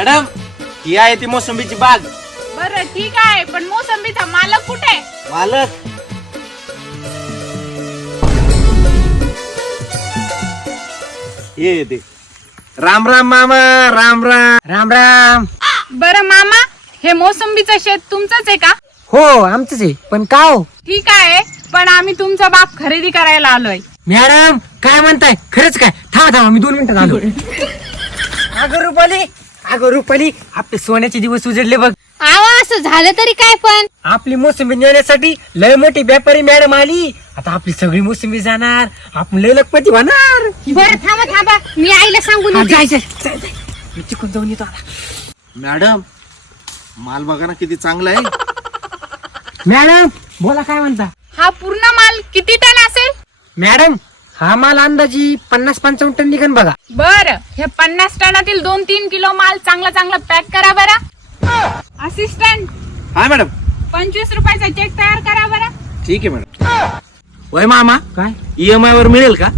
Madam ही आहे ती मोसंबीची बाग. बरं ठीक आहे, पण मोसंबीचा मालक कुठे? मालक ये ते. राम राम मामा. राम राम. राम राम. बरं मामा, हे मोसंबीचं शेत तुमचंच आहे का? हो आमचंच आहे, पण का हो ठीक आहे, पण आम्ही तुमचा बाग खरेदी करायला आलोय. मॅडम? काय म्हणताय? खरंच काय? थांबा मी 2 मिनिटात आलो. अगं रुपाली आपले सोन्याचे दिवस उजडले बघ. असं झालं तरी काय पण आपली मोसंबी नेण्यासाठी लय मोठी व्यापारी मॅडम आली. आता आपली सगळी मोसंबी जाणार, आपण लय लखपती होणार. बरं थांबा मी आईला सांगून हा, येते. जाय. मी चिकून जाऊन येतो आता. मॅडम माल बघा ना किती चांगला आहे. मॅडम बोला, काय म्हणता? हा पूर्ण माल किती टन असेल? मॅडम हा माल अंदाजी 50-55 टन निघन बघा. बरं, हे 50 टनातील 2-3 किलो माल चांगला पॅक करा बरं. असिस्टंट, हा मॅडम. 25 रुपयाचा चेक तयार करा बरं. ठीक आहे मॅडम. वय मामा काय EMI वर मिळेल का?